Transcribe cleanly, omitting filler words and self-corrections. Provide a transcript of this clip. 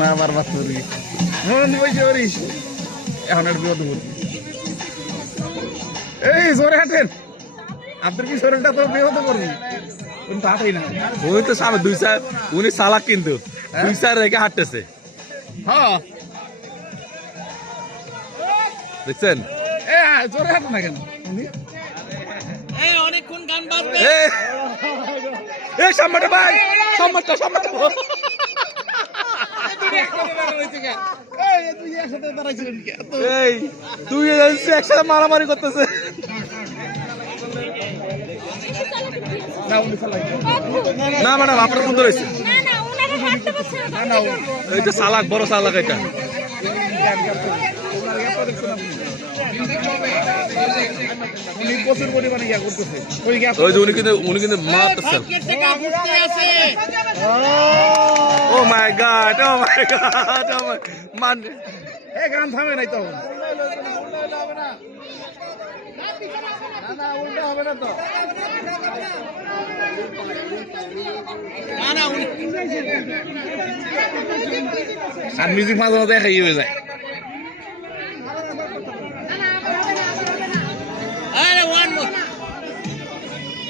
না বারবার করি মন বইছে করিস এখন আর বিপদ করবি এই জোরে হাঁটেন আপনার কি শরীরটা তো বিপদ করবি কিন্তু হাঁটাই না উনি তো সামনে দুই চার উনি চালাক কিন্তু দুই চার রেখে হাঁটতেছে হ্যাঁ দেখছেন এ জোরে হাঁটেন না কেন উনি অনেকক্ষণ গান বাজবে এই সামনেটা ভাই সামনেটা এই দুই একসাথে মারামারি করতেছে না ম্যাডাম আপনার সুন্দর হয়েছে এটা চালাক বড় চালাক এটা প্রচুর পরিমাণে ইয়া করতেছে ওই যে উনি কিন্তু মারতেছেন ও মাই গড মান এ গান থামে নাই তখন আর মিউজিক মাঝে মাঝে হয়ে যায়